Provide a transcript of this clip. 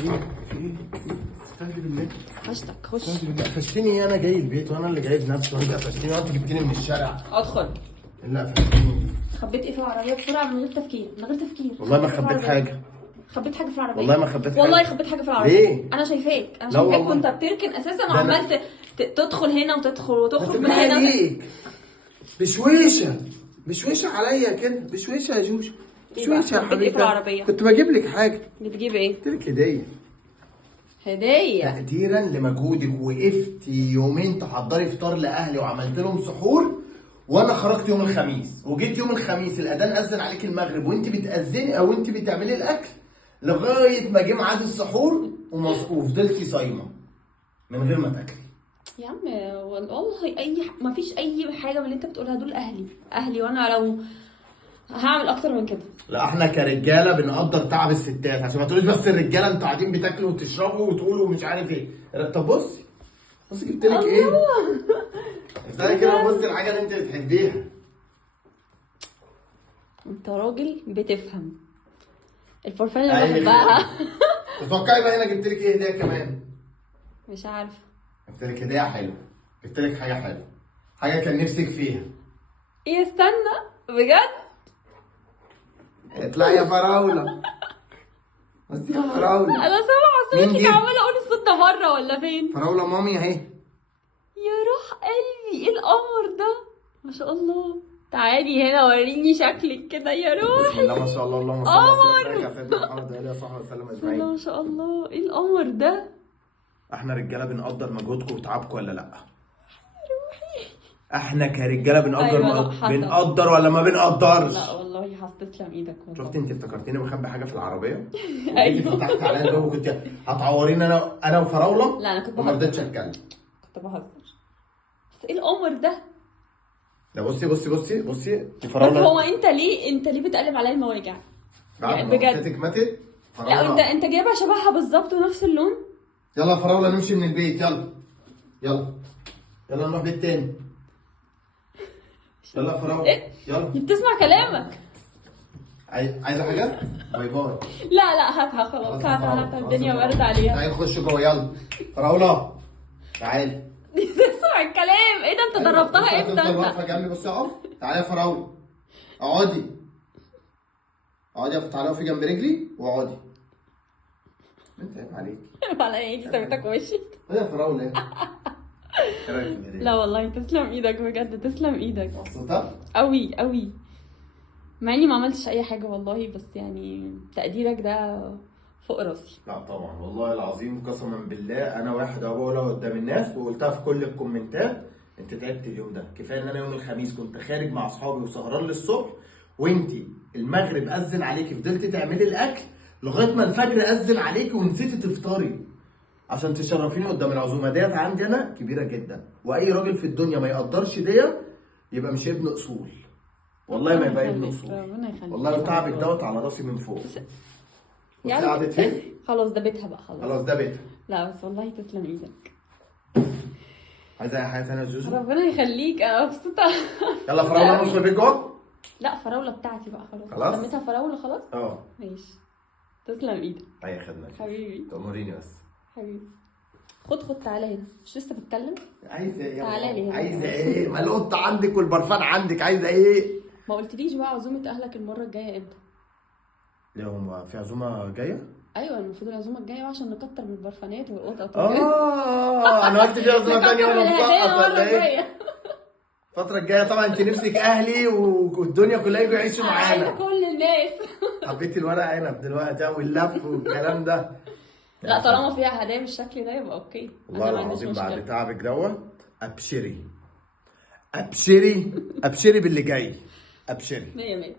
ايه؟ استهدي بالله. قفشتك خش. استهدي بالله. قفشتني انا جاي البيت وانا اللي جايب نفسي وانت قفشتني وانت جبتني من الشارع. ادخل. لا قفشتني. خبيت ايه في العربيه بسرعه من غير تفكير من غير تفكير. والله ما خبيت حاجه. خبيت حاجه في العربيه. والله ما خبيت حاجه. والله خبيت حاجه في العربيه. ليه؟ انا شايفاك لا والله. وانت بتركن اساسا وعمال تدخل هنا وتدخل وتخرج من هنا. هنا. بشويشه عليا كده، بشويشه يا جوجو. بشويشه يا خبيت حبيبي. ايه في العربيه؟ كنت بجيب لك حاجه. بتجيب ايه؟ قلت لك هديه. هديه. تقديرا لمجهودك، وقفت يومين تحضري فطار لاهلي وعملت لهم سحور، وانا خرجت يوم الخميس وجيت يوم الخميس الاذان اذن عليك المغرب وانت بتاذني او انت بتعملي الاكل لغايه ما جه ميعاد السحور وفضلتي صايمه من غير ما تاكلي. يا عم والله ما فيش اي حاجه من اللي انت بتقولها دول اهلي وانا لو هعمل اكتر من كده. لا احنا كرجاله بنقدر تعب الستات، عشان ما تقوليش بس الرجاله انتوا قاعدين بتاكلوا وتشربوا وتقولوا مش عارف ايه. طب بصي جبت لك ايه؟ استني كده بصي الحاجه اللي انت بتحبيها. انت راجل بتفهم. الفرفان اللي بحبها. تتوقعي بقى هنا جبت لك ايه هديه كمان؟ مش عارفه. جبت لك هديه حلوه، جبت لك حاجه حلوه، حاجه كان نفسك فيها. ايه استنى بجد؟ اطلعي يا فراوله. بصي يا فراوله. انا سامعه صوتك عماله اقول الصوت ده بره ولا فين؟ فراوله مامي اهي. يا روح قلبي ايه القمر ده؟ ما شاء الله. تعالي هنا وريني شكلك كده يا روحي. بسم الله ما شاء الله. اللهم صل على سيدنا محمد وعلى اله وصحبه وسلم اجمعين. ما شاء الله ايه القمر ده؟ احنا رجاله بنقدر مجهودكم وتعبكم ولا لا؟ احنا كرجاله بنقدر ولا ما بنقدرش؟ لا والله هتسلم ايدك والله. شفتي انت افتكرتيني مخبي حاجه في العربيه؟ ايوه فتحت عليا الباب وكنت هتعوريني انا وفراوله. لا انا كنت وما رضيتش اتكلم. كنت بهزر. بس ايه القمر ده؟ ده بصي بس هو انت ليه بتقلب عليا المواجع؟ يعني بجد ماتت. لا انت جايبها شبهها بالظبط ونفس اللون. يلا يا فراوله نمشي من البيت. يلا نروح بيت تاني. يلا يا فراوله. يلا دي بتسمع كلامك. عايزه حاجه؟ باي باي. لا هاتها خلاص. هاتها الدنيا بارده عليها. تعالي نخش جوه. يلا فراوله تعالي. دي تسمع الكلام. ايه ده انت دربتها امتى؟ انت واقفه جنبي. بصي اقف. تعالي يا فراوله. اقعدي. تعالي اقفي جنب رجلي واقعدي. انت عيب عليكي. عيب عليا ايه؟ دي سابتك وشي. ايه يا فراوله ايه؟ لا والله تسلم ايدك بجد. تسلم ايدك. مبسوطه؟ قوي قوي. مع اني ما عملتش اي حاجه والله، بس يعني تقديرك ده فوق راسي. لا طبعا والله العظيم قسما بالله انا واحد بقولها قدام الناس وقلتها في كل الكومنتات. انت تعبت اليوم ده. كفايه ان انا يوم الخميس كنت خارج مع اصحابي وسهران للصبح، وانت المغرب اذن عليكي فضلتي تعملي الاكل لغايه ما الفجر اذن عليكي ونسيتي تفطري عشان تشرفيني قدام العزومه ديت. عندي انا كبيره جدا، واي راجل في الدنيا ما يقدرش ديت يبقى مش ابن اصول. والله ما يبقى ابن اصول. والله وتعبك دوت على راسي من فوق. بصي قعدت فين؟ خلاص ده بيتها بقى. خلاص ده بيتها. لا بس والله تسلم ايدك. عايزه اي حاجه ثانيه يا جوجو؟ ربنا يخليك انا مبسوطه. يلا فراوله ندخل البيت جوه. لا فراوله بتاعتي بقى خلاص. سميتها فراوله خلاص. ماشي. تسلم ايدك. اي خدمه حبيبي. تأمريني بس. حبيبي. خد تعالى هنا. مش لسه بتتكلم؟ عايزه ايه؟ تعالى لي هنا. عايزه ايه؟ ما القطه عندك والبرفان عندك. عايزه ايه؟ ما قلتليش بقى عزومه اهلك المره الجايه امتى؟ لا هم في عزومه جايه؟ ايوه المفروض العزومه الجايه عشان نكتر من البرفانات والقطط. انا قلت في عزومه ثانيه وانا مسقط ولا ايه؟ الفترة الجاية طبعا انت نفسك اهلي والدنيا كلها يجوا يعيشوا معانا. كل الناس. حبيتي الورق عنب دلوقتي واللف والكلام ده. لا طالما فيها هدايا بالشكل ده يبقى اوكي. والله العظيم بعد تعبك دوت ابشري باللي جاي. ابشري. 100 100.